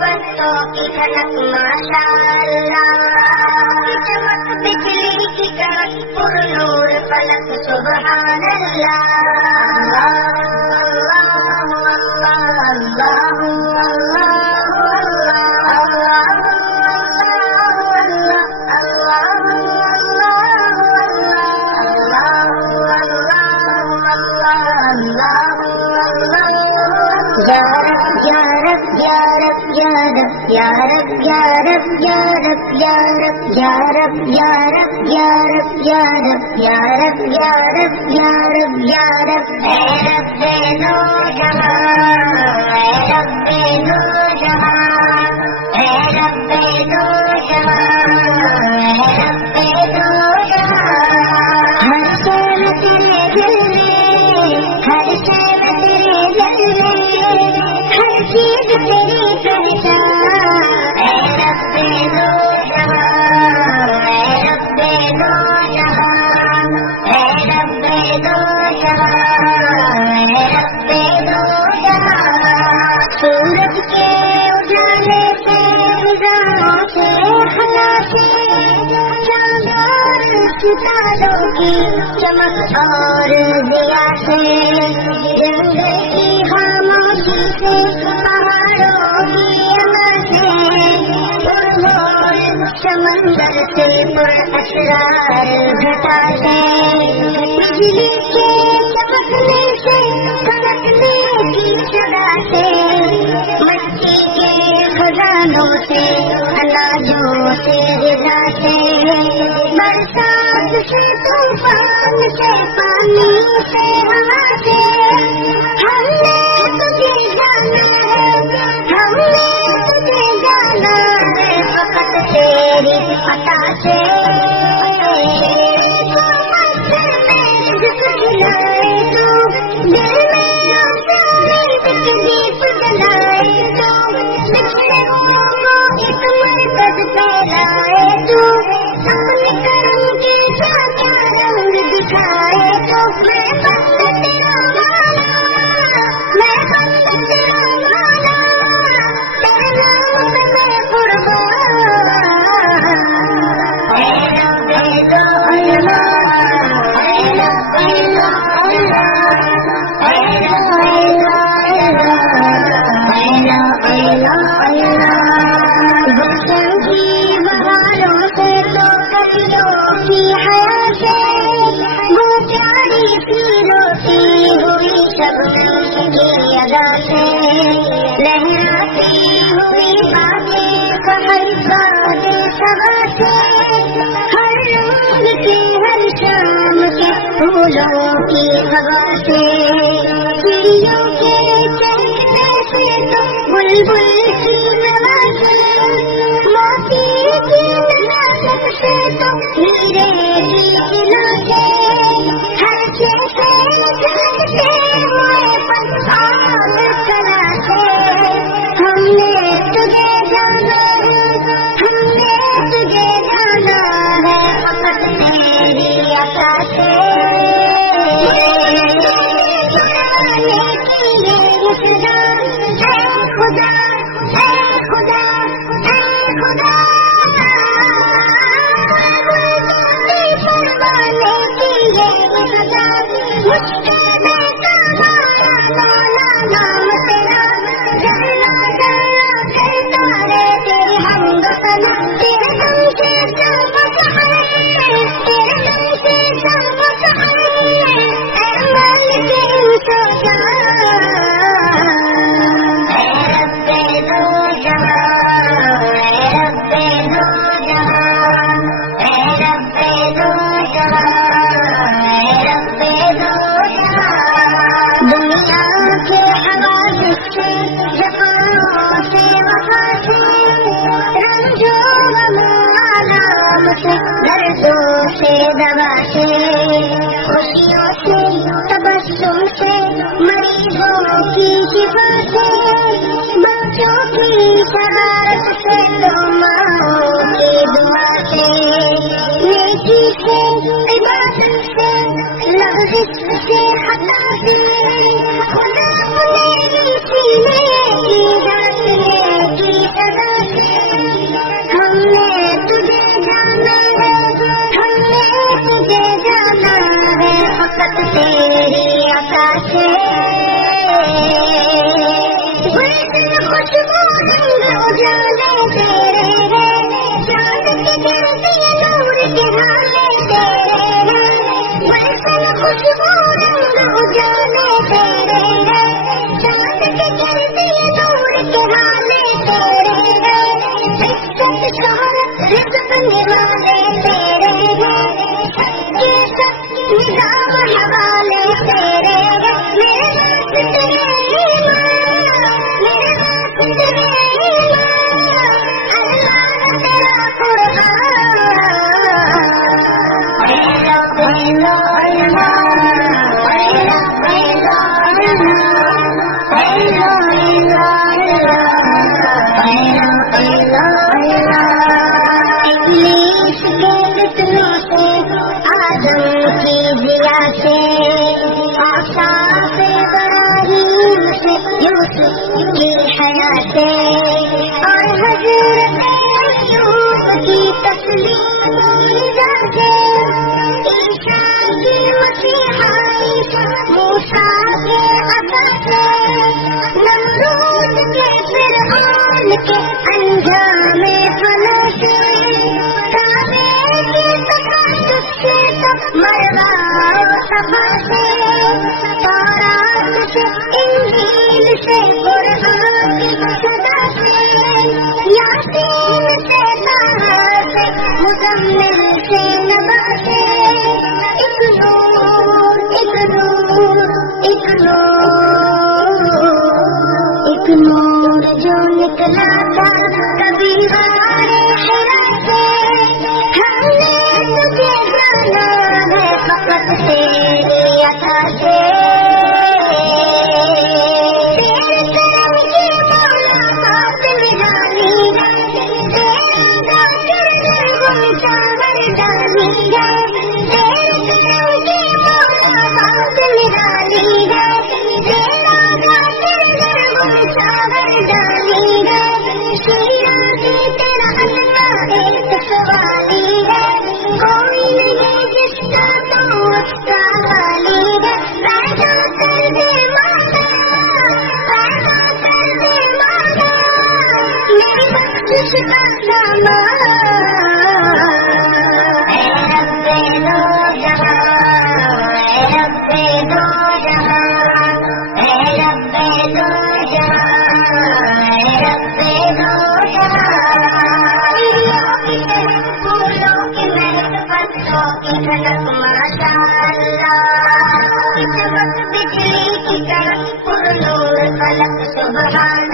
پتوں کی کھنک ماشاءاللہ، چمک بجلی کی کڑک پر نور فلک سبحان اللہ، یا رب یا رب یا رب یا رب یا رب یا رب یا رب یا رب یا رب یا رب یا رب یا رب یا رب یا رب یا رب اے رب نوجہاں، اے رب نوجہاں، اے رب نوجہاں، اے رب نوجہاں، ہر شے میں تیرے دل میں، ہر شے میں تیرے دل میں، ہر چیز تیری پہچان، اے رب نوجہاں، اے رب نوجہاں، اے رب نوجہاں، اے رب نوجہاں، سورج کے اجالے سے، فضاؤں سے، خلا سے، چاند اور ستاروں کی چمک اور ضیا سے، جنگل کی خاموشی سے، پہاڑوں کی امن سے، پرنور سمندر سے، پر اسرار گھٹا سے، بجلی کے چمکنے سے، کڑکنے کی صدا سے، مٹی کے خزانوں سے، اناجوں سے، غذا سے، برسات سے، طوفان سے، پانی سے، ہوا سے، ہم نے تجھے جانا ہے، ہم نے تجھے جانا ہے، فقط تیری عطا سے، کھلائے تو دل میں آسانی تکلیف جلائے تو، بچھڑے ہوں کو ایک مرکز پہ لائے تو، اپنے کرم کے ساتھ رنگ دکھائے تو، میں بند تیرا مولا، میں بند تیرا مولا، تیرے نام پہ میں قربان، اے رب دو اللہ، اے رب گلشن کی بہاروں سے، تو کلیوں کی حیا سے، وہ پیاری سی روتی ہوئی شبنم کی ادا سے، لہراتی ہوئی باتیں سحر باد صبا سے، ہر رنگ کے، ہر شام کے پھولوں کی ہوا سے، چڑیوں کے چہکنے سے، تو بلبل کی نوا سے، موتی کی نزاکت سے، تو ہیرے کی کلوں سے، ہر چیز سے جھلکتے ہوئے پنکھان کلا سے، ہم نے تجھے جانا ہے، ہم نے تجھے جانا ہے، فقط تیری عطا سے، خدا، اے خدا، اے خدا، پروانے کی یہ سزا، مجھ کے بیٹا مارا مولا، نام تیرا جلنا جلنا کرتا رے، تیرے حمد و ثنا، تیرے دم سے سب سہرے، تیرے دم سے سب سہرے، اے مالک انس و جان، اے رب نوجہاں، اے رب نوجہاں، اے رب نوجہاں، اے رب نوجہاں، دنیا کے حوادث سے، جفاؤں سے، وفا سے، رنجو غم آلام سے، دردوں سے، دوا سے، خوشیوں سے، تبسم سے، مریضوں کی شفا سے، بچوں کی شرارت سے، تو ماں کی دعا سے، نیکی سے، عبادت سے، لغزش سے، خطا سے، خدا نے سینے کی ہاتھ نے کی خوشبو رنگ اجالے تیرے ہیں، چاند کے گرتے نور کے حالے تیرے ہیں، گلشن خوشبو رنگ اجالے تیرے ہیں، چاند کے گرتے نور کے حالے تیرے ہیں، عزت شہرت رزق نوالے تیرے ہیں، سب کے سب نظام حوالے تیرے ہیں، میرے واسطے اور حضرت ایوب کی تسلیم جاگے، عیسیٰ کی مسیحائی موسیٰ کے عطا سے، نمرود کے فرعون کے انجام فنا سے، کعبے کے تقدس سے تب مروا صفا سے، تورات سے انجیل سے قرآن صدا سے، یاسین سے طٰہٰ سے، مزمل سے نبا سے، ایک نور ایک نور ایک نور ایک نور جو نکلا تھا کبھی غارِ حرا سے، ہم نے تجھے جانا ہے فقط تیری عطا سے، بجلی کی طرح پر نور فلک سبحان